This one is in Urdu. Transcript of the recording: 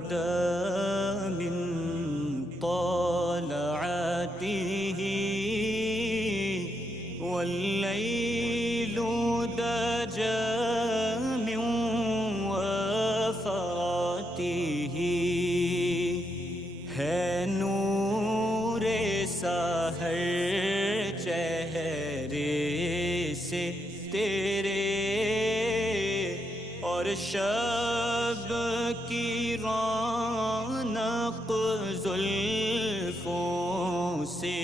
بدا من طلعته والليل دجى من وفراته ہے نور سحر چہرے سے تیرے اور شب کی رونق زلفوں سے